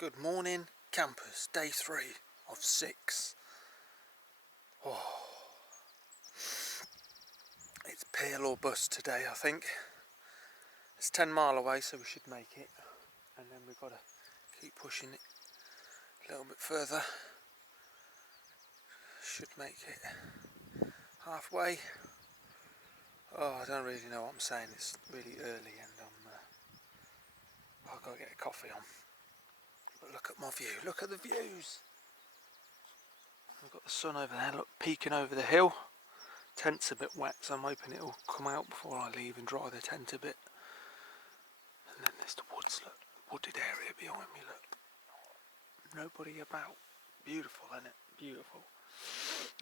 Good morning, campers. Day 3 of 6. Oh, it's peel or bust today, I think. It's 10 mile away, so we should make it. And then we've got to keep pushing it a little bit further. Should make it halfway. Oh, I don't really know what I'm saying. It's really early and I've got to get a coffee on. But look at my view. Look at the views. We've got the sun over there, look, peeking over the hill. Tent's a bit wet, so I'm hoping it'll come out before I leave and dry the tent a bit. And then there's the woods, look, wooded area behind me, look. Nobody about. Beautiful, isn't it? Beautiful.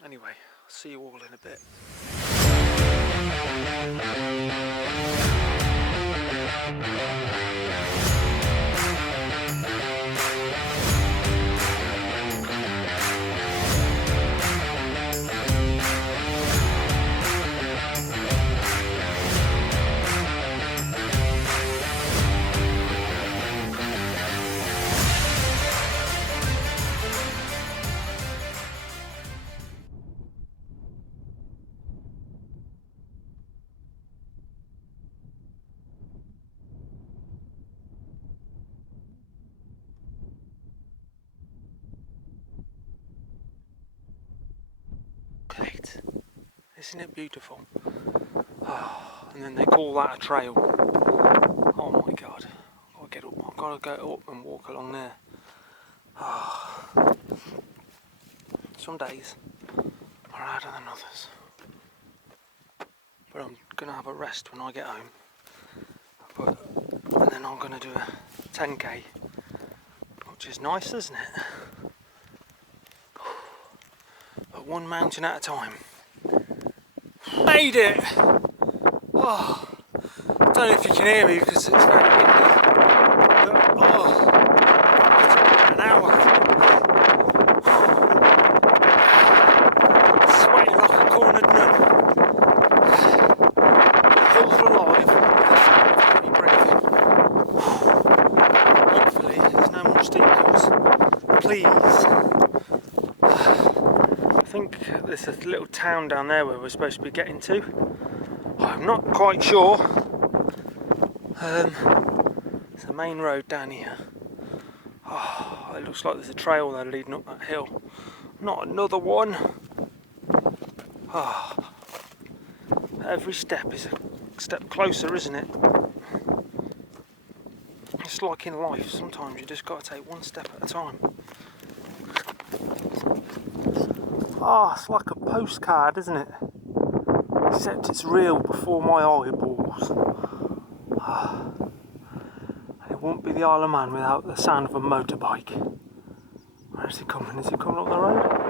Anyway, I'll see you all in a bit. Isn't it beautiful? Oh, and then they call that a trail. Oh my god. I've got to go up and walk along there. Oh. Some days are harder than others. But I'm going to have a rest when I get home. And then I'm going to do a 10k. Which is nice, isn't it? But one mountain at a time. Made it! Oh, I don't know if you can hear me because it's very windy. But, oh, an hour. Sweating like a cornered nun. The hills are alive. The me breathing. Hopefully there's no more steep hills. Please. I think there's a little town down there where we're supposed to be getting to. I'm not quite sure. It's a main road down here. Oh, it looks like there's a trail there leading up that hill. Not another one. Oh, every step is a step closer, isn't it? It's like in life, sometimes you just got to take one step at a time. Ah, it's like a postcard, isn't it? Except it's real before my eyeballs. And it won't be the Isle of Man without the sound of a motorbike. Where is it coming? Is it coming up the road?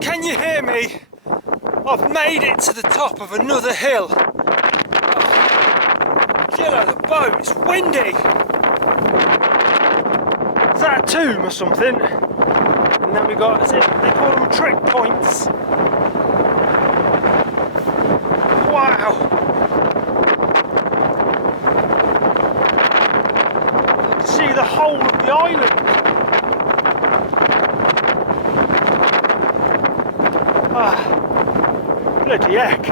Can you hear me? I've made it to the top of another hill. Oh, killer the boat, it's windy. Is that a tomb or something? And then we got, is it, they call them trick points. Wow. I can see the whole of the island. Ah, bloody heck.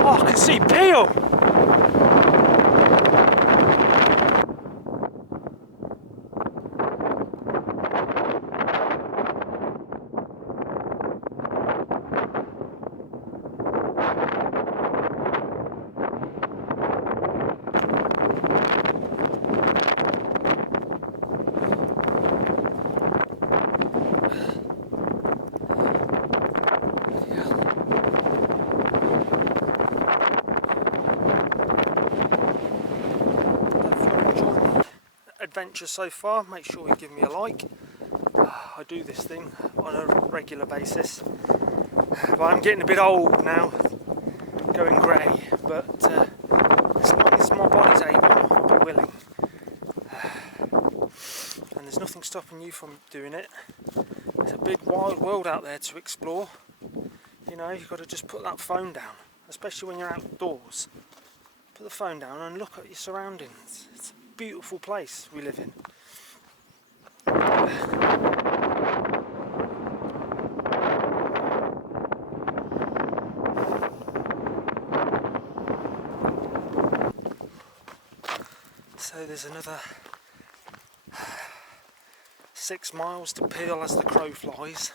Oh, I can see Peel. Adventure so far, make sure you give me a like. I do this thing on a regular basis, but I'm getting a bit old now, going grey. but as long as my body's able, I'll be willing. And there's nothing stopping you from doing it. There's a big wide world out there to explore. You know, you've got to just put that phone down, especially when you're outdoors. Put the phone down and look at your surroundings. It's a beautiful place we live in. So there's another 6 miles to Peel as the crow flies.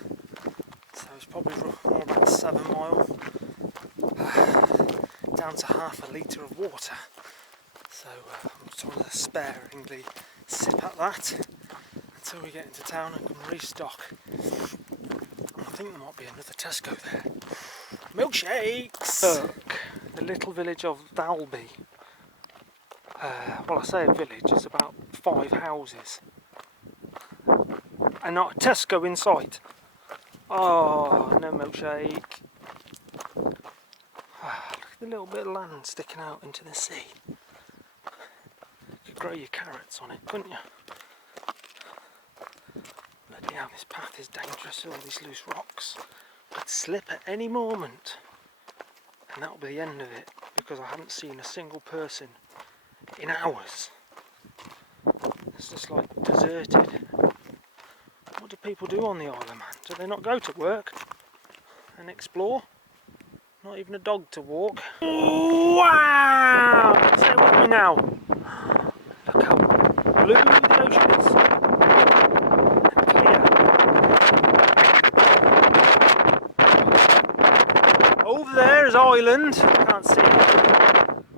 So it's probably more about 7 miles. Down to half a litre of water. So I'm trying to sparingly sip at that until we get into town and can restock. I think there might be another Tesco there. Milkshakes! Look, the little village of Dalby. Well, I say a village, it's about 5 houses. And not a Tesco in sight. Oh, no milkshake. Look at the little bit of land sticking out into the sea. You could grow your carrots on it, couldn't you? Bloody hell, this path is dangerous, all these loose rocks. Could slip at any moment. And that'll be the end of it, because I haven't seen a single person in hours. It's just like deserted. What do people do on the Isle of Man? Do they not go to work and explore? Not even a dog to walk. Wow! Stay with me now. Look how blue the ocean is. And clear. Over there is Ireland. Can't see it.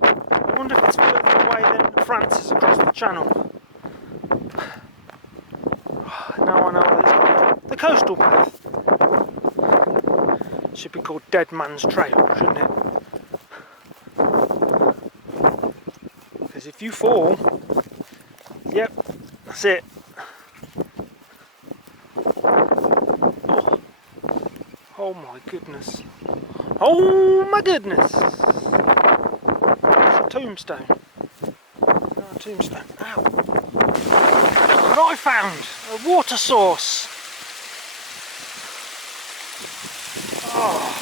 I wonder if it's further away than France is across the channel. Now I know what it's called. The coastal path. It should be called Dead Man's Trail, shouldn't it? Because if you fall, yep, that's it. Oh my goodness. Oh my goodness. It's a tombstone. Oh, a tombstone. Ow. Look what I found! A water source! Oh.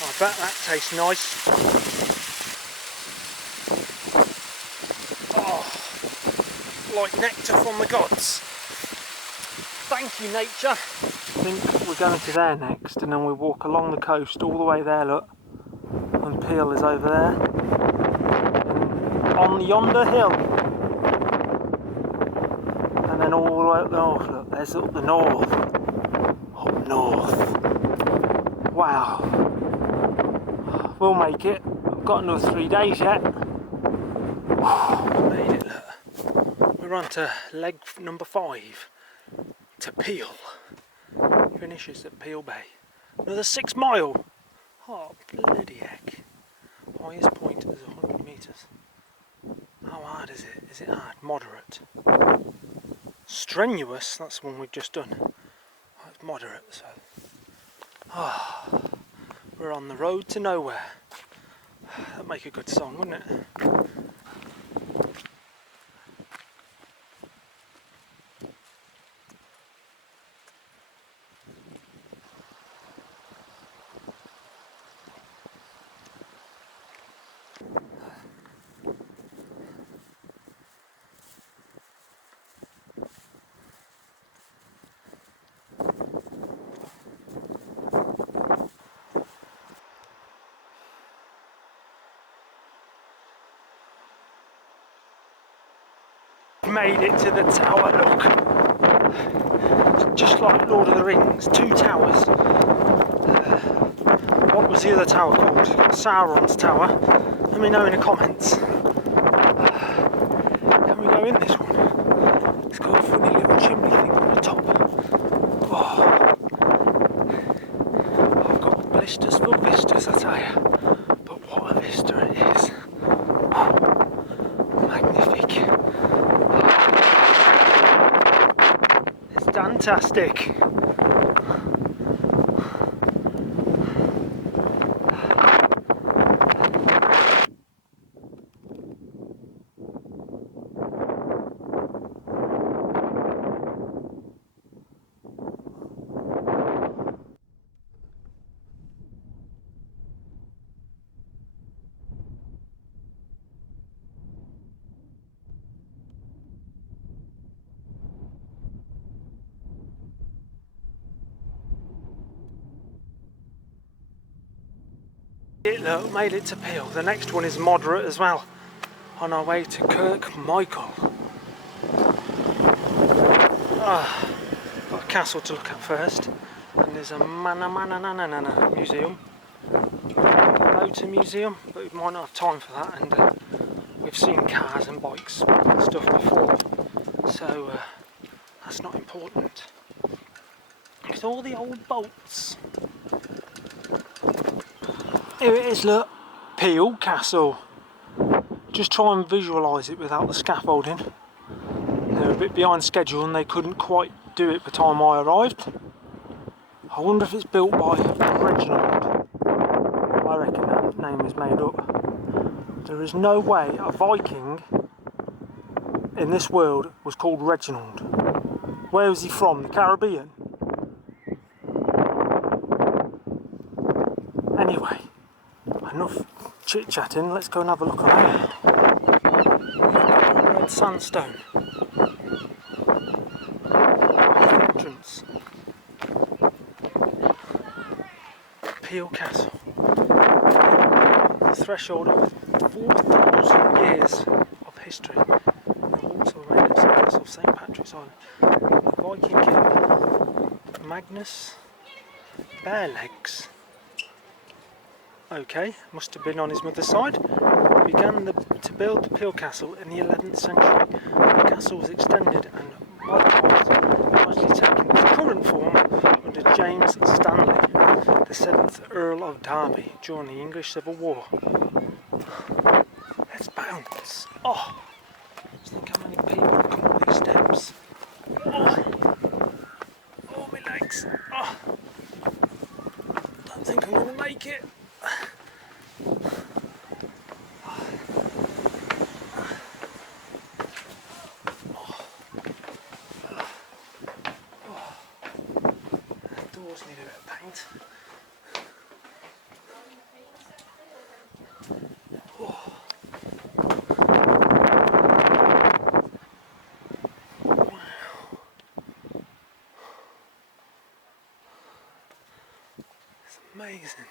I bet that tastes nice. Oh. Like nectar from the gods. Thank you, nature. I think we're going to there next, and then we walk along the coast all the way there, look. And Peel is over there. On yonder hill. And then all the way up north, look, there's up the north. Up north. Wow. We'll make it. I've got another 3 days yet. Made it, look. We're on to leg number 5. To Peel. Finishes at Peel Bay. Another 6 mile. Oh, bloody heck. Highest point is 100 metres. How hard is it? Is it hard? Moderate. Strenuous, that's the one we've just done. Oh, it's moderate, so. Oh, we're on the road to nowhere. That'd make a good song, wouldn't it? Made it to the tower, look. Just like Lord of the Rings, 2 towers. What was the other tower called? Sauron's tower? Let me know in the comments. Can we go in this one? It's got a funny little chimney thing on the top. Oh. I've got blisters for vistas, I tell you. But what a vista it is. Magnific. Fantastic. Look, made it to Peel. The next one is moderate as well. On our way to Kirkmichael. Got a castle to look at first. And there's a manana museum. Motor museum, but we might not have time for that. And we've seen cars and bikes and stuff before. So that's not important. With all the old bolts. Here it is, look. Peel Castle. Just try and visualise it without the scaffolding. They're a bit behind schedule and they couldn't quite do it by the time I arrived. I wonder if it's built by Reginald. I reckon that name is made up. There is no way a Viking in this world was called Reginald. Where was he from? The Caribbean? Anyway, enough chit-chatting, let's go and have a look around. Red sandstone. Entrance. Peel Castle. The threshold of 4,000 years of history. The walls are made of the castle of St. Patrick's Island. The Viking king Magnus Barelegs. Okay, must have been on his mother's side. He began to build the Peel Castle in the 11th century. The castle was extended and modified, largely taking its current form under James Stanley, the 7th Earl of Derby, during the English Civil War. Let's bounce. Oh, just think how many people have come up these steps. Oh, my legs. Oh, don't think I'm going to make it. Doors need a bit of paint. Wow. It's amazing.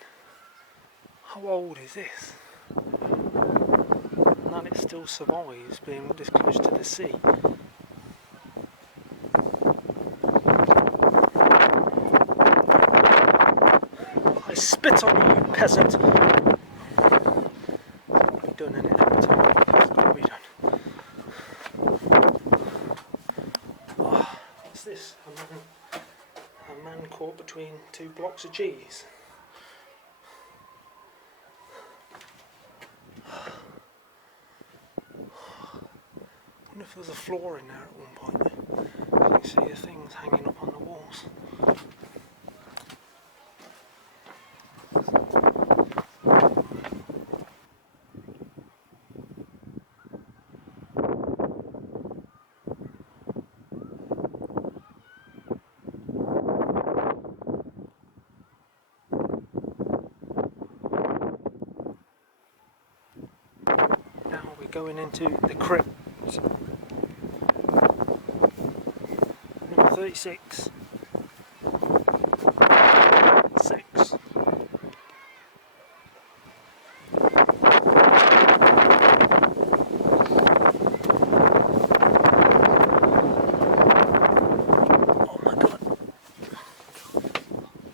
How old is this? And that it still survives being this close to the sea. I spit on you, peasant! It's got to be done in it every time. It's got to be done. Oh, what's this? A man caught between two blocks of cheese. I wonder if there was a floor in there at one point. You can see the things hanging up on the walls. Now we're going into the crypt. Number 36. 6. Oh my god.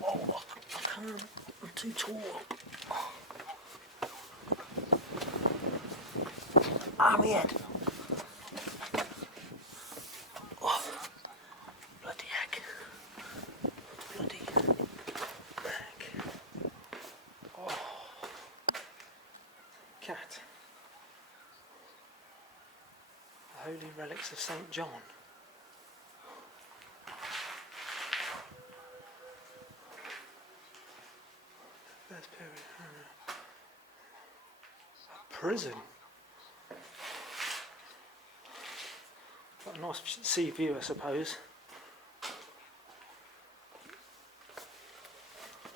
Oh, I can't. I'm too tall. Arm my head. Oh, bloody heck. Bloody heck. Oh. Cat. The Holy Relics of St. John. First period. A prison. Got a nice sea view, I suppose.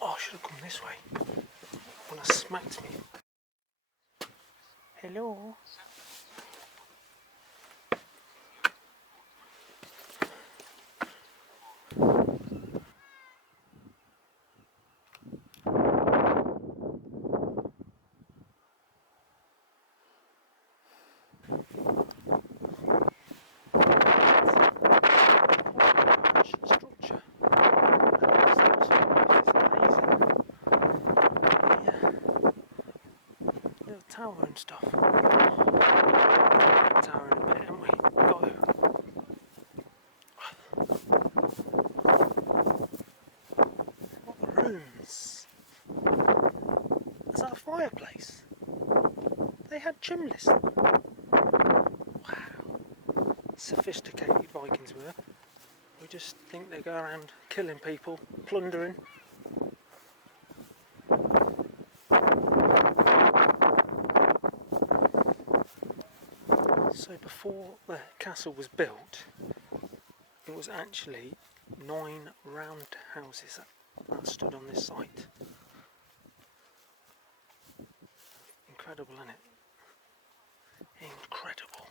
Oh, I should have come this way when I smacked me. Hello. tower and stuff. Tower in a bit, haven't we? Go. What rooms? Is that a fireplace? They had chimneys. Wow. Sophisticated Vikings were. We just think they go around killing people, plundering. So before the castle was built, it was actually 9 round houses that stood on this site. Incredible, isn't it? Incredible.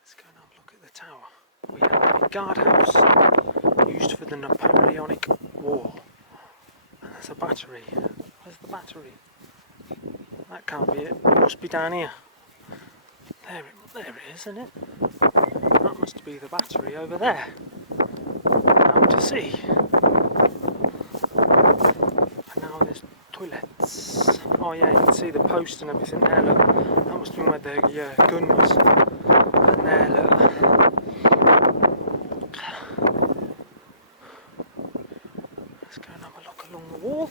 Let's go and have a look at the tower. We have a guardhouse used for the Napoleonic War. And there's a battery. Where's the battery? That can't be it. It must be down here. There it is, isn't it? That must be the battery over there. Out to sea. And now there's toilets. Oh yeah, you can see the post and everything there, look. That must be where the gun was. And there, look. Let's go and have a look along the wall.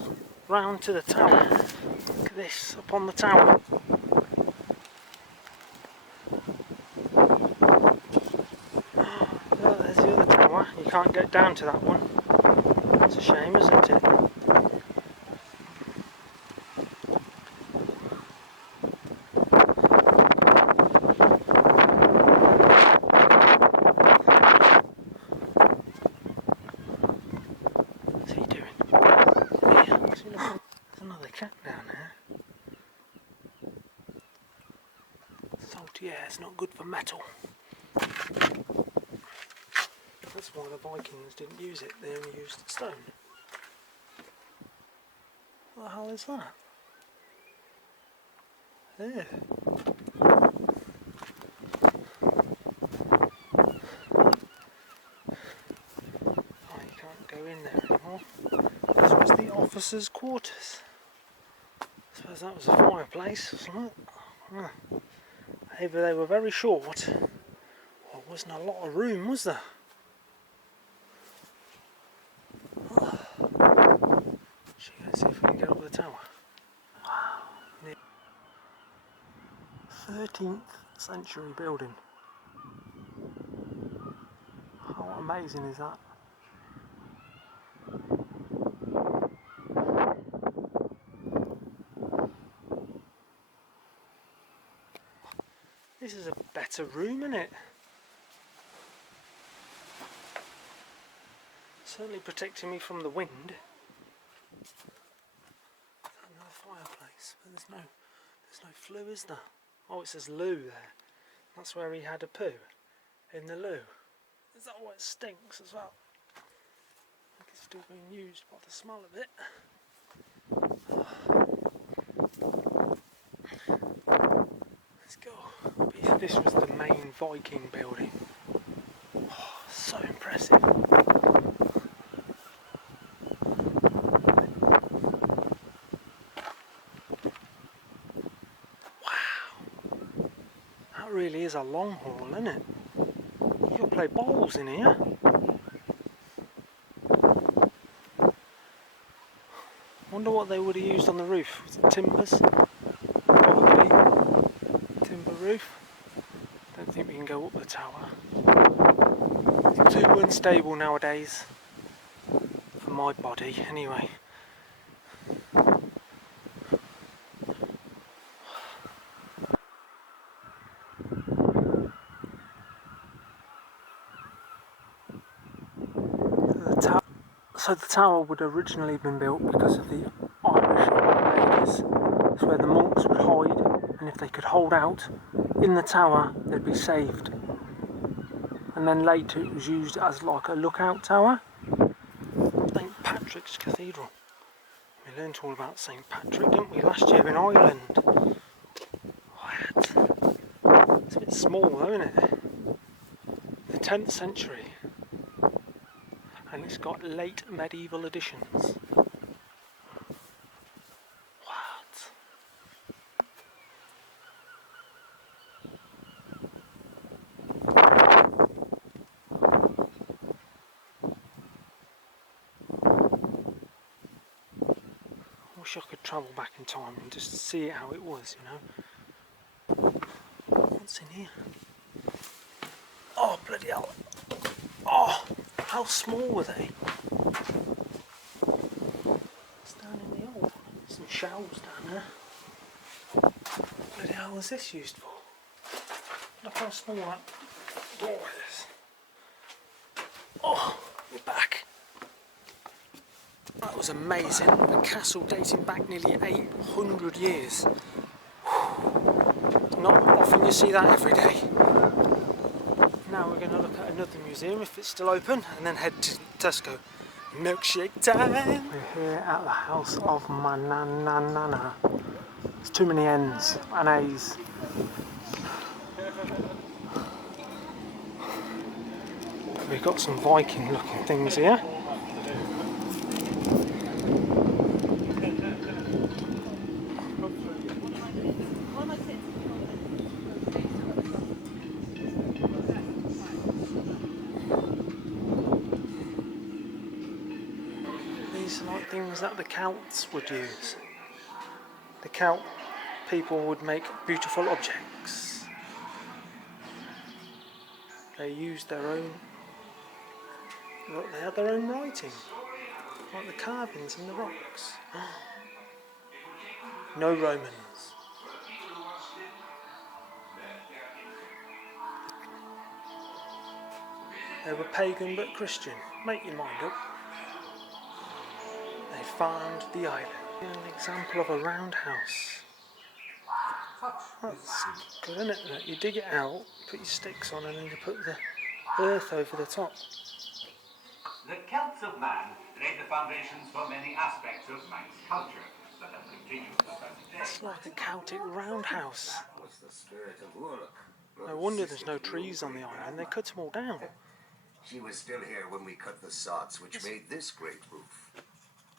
Round to the tower. Look at this, up on the tower. There's the other tower. You can't get down to that one. It's a shame, isn't it? What's he doing? Yeah, see, look, there's another cat down there. Salty air is not good for metal. That's why the Vikings didn't use it, they only used stone. What the hell is that? Yeah. Oh, you can't go in there anymore. This was the officers' quarters. I suppose that was a fireplace or something. Either they were very short, or there wasn't a lot of room, was there? Let's see if we can get up the tower. Wow. 13th century building. How amazing is that? This is a better room, isn't it? Certainly protecting me from the wind. Another fireplace, but there's no flue, is there? Oh, it says loo there. That's where he had a poo, in the loo. Is that why it stinks as well? I think it's still being used by the smell of it. Let's go. This was the main Viking building. Oh, so impressive. Really is a long hall, isn't it? You can play bowls in here. Wonder what they would have used on the roof. Was it timbers? Probably. Timber roof. Don't think we can go up the tower. It's too unstable nowadays. For my body, anyway. So the tower would have originally been built because of the Irish raiders. It's where the monks would hide, and if they could hold out in the tower, they'd be saved. And then later it was used as like a lookout tower. St. Patrick's Cathedral. We learnt all about St. Patrick, didn't we, last year in Ireland? What? It's a bit small though, isn't it? The 10th century. And it's got late medieval additions. What? I wish I could travel back in time and just see how it was, you know. What's in here? Oh, bloody hell. Oh, how small were they? It's down in the old. Some shelves down there. Bloody hell was this used for? Look how small that door is. Oh, we're back. That was amazing. A castle dating back nearly 800 years. Not often you see that every day. Now we're going to look at another museum if it's still open and then head to Tesco. Milkshake time! We're here at the house of Manana. There's too many N's and A's. We've got some Viking looking things here. These are like things that the Celts would use. The Celt people would make beautiful objects. They used their own, look, they had their own writing, like the carvings in the rocks. No Romans. They were pagan but Christian. Make your mind up. They farmed the island. An example of a roundhouse. That's good, isn't it? That you dig it out, put your sticks on, and then you put the earth over the top. The Celts of man laid the foundations for many aspects of man's culture that have continued to this day. It's like a Celtic roundhouse. Was the spirit of Uruk. No wonder there's no trees on the island. They cut them all down. She was still here when we cut the sods which made this great roof.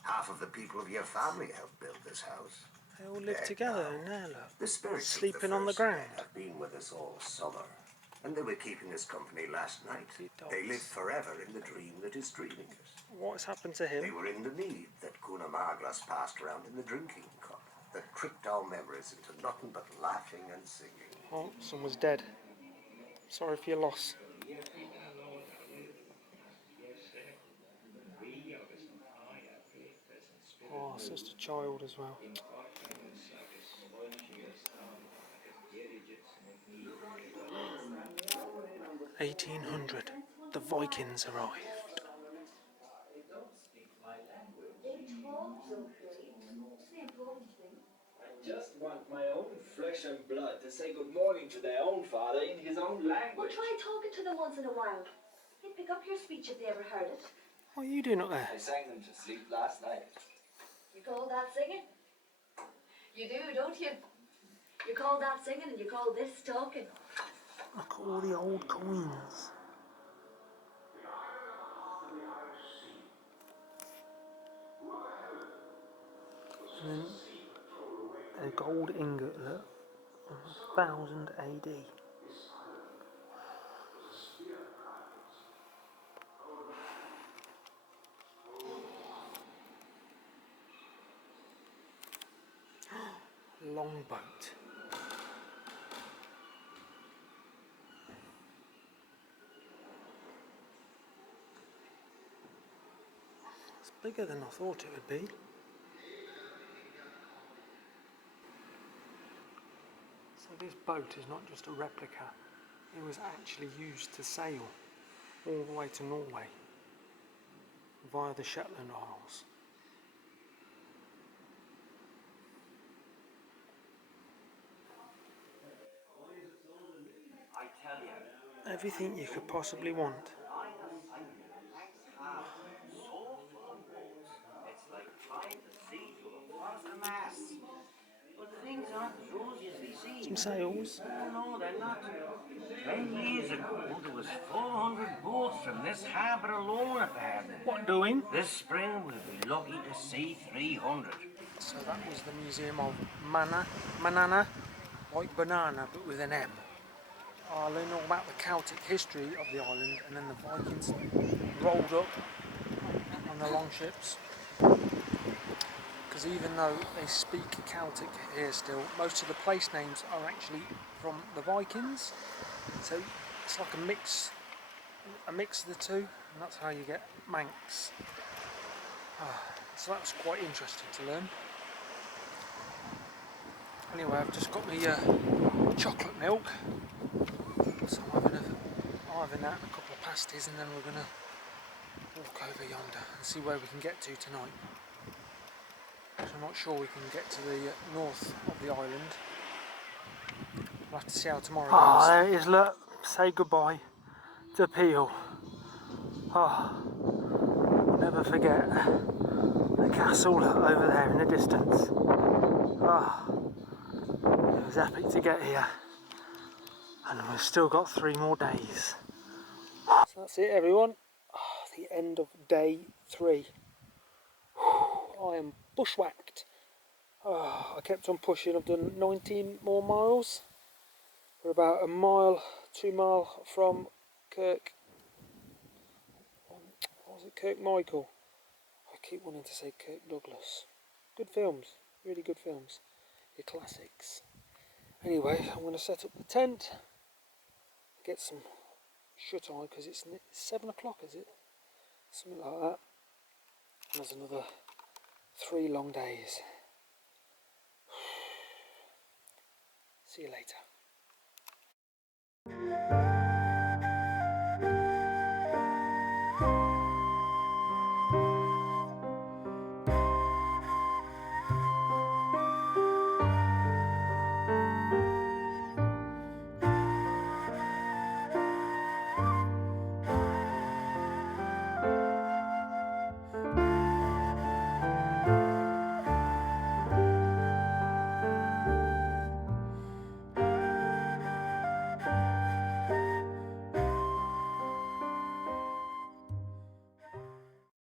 Half of the people of your family helped build this house. They all live together in there, look. The spirits Sleeping of the on the first ground. dead have been with us all summer, and they were keeping us company last night. They live forever in the dream that is dreaming us. What's happened to They him? were in the mead that Kuna Maglas passed around in the drinking cup that tricked our memories into nothing but laughing and singing. Oh, someone's dead. Sorry for your loss. Oh, it's just a child as well. 1800, the Vikings arrived. I just want my own flesh and blood to say good morning to their own father in his own language. Well, try talking to them once in a while. They'd pick up your speech if they ever heard it. What are you doing up there? I sang them to sleep last night. You call that singing? You do, don't you? You call that singing and you call this talking. Look at all the old coins. And then a gold ingot, look, from 1000 AD. Longboat. It's bigger than I thought it would be. So this boat is not just a replica, it was actually used to sail all the way to Norway via the Shetland Isles. I tell you, Everything you could possibly want. it's like trying to see through a fog of mass. But things aren't as rosy as they seem. Some sails. Oh no, they're not. 10 years ago, there was 400 boats from this harbour alone aboard there. What doing? This spring, we'll be lucky to see 300. So that was the Museum of Manana, like banana but with an M. I learned all about the Celtic history of the island, and then the Vikings rolled up on the longships. Because even though they speak Celtic here still, most of the place names are actually from the Vikings. So it's like a mix of the two, and that's how you get Manx. So that was quite interesting to learn. Anyway, I've just got my chocolate milk, so I'm having that and a couple of pasties, and then we're going to walk over yonder and see where we can get to tonight. So I'm not sure we can get to the north of the island. We'll have to see how tomorrow goes. Ah, there it is, look. Say goodbye to Peel. Never forget the castle over there in the distance. It was epic to get here, and we've still got 3 more days. So that's it, everyone. The end of day 3. I am bushwhacked. I kept on pushing. I've done 19 more miles. We're about 2 mile from Kirk. What was it? Kirk Michael. I keep wanting to say Kirk Douglas. Good films, really good films. Your classics. Anyway, I'm going to set up the tent, get some shut eye because it's 7 o'clock, is it? Something like that. And there's another 3 long days. See you later.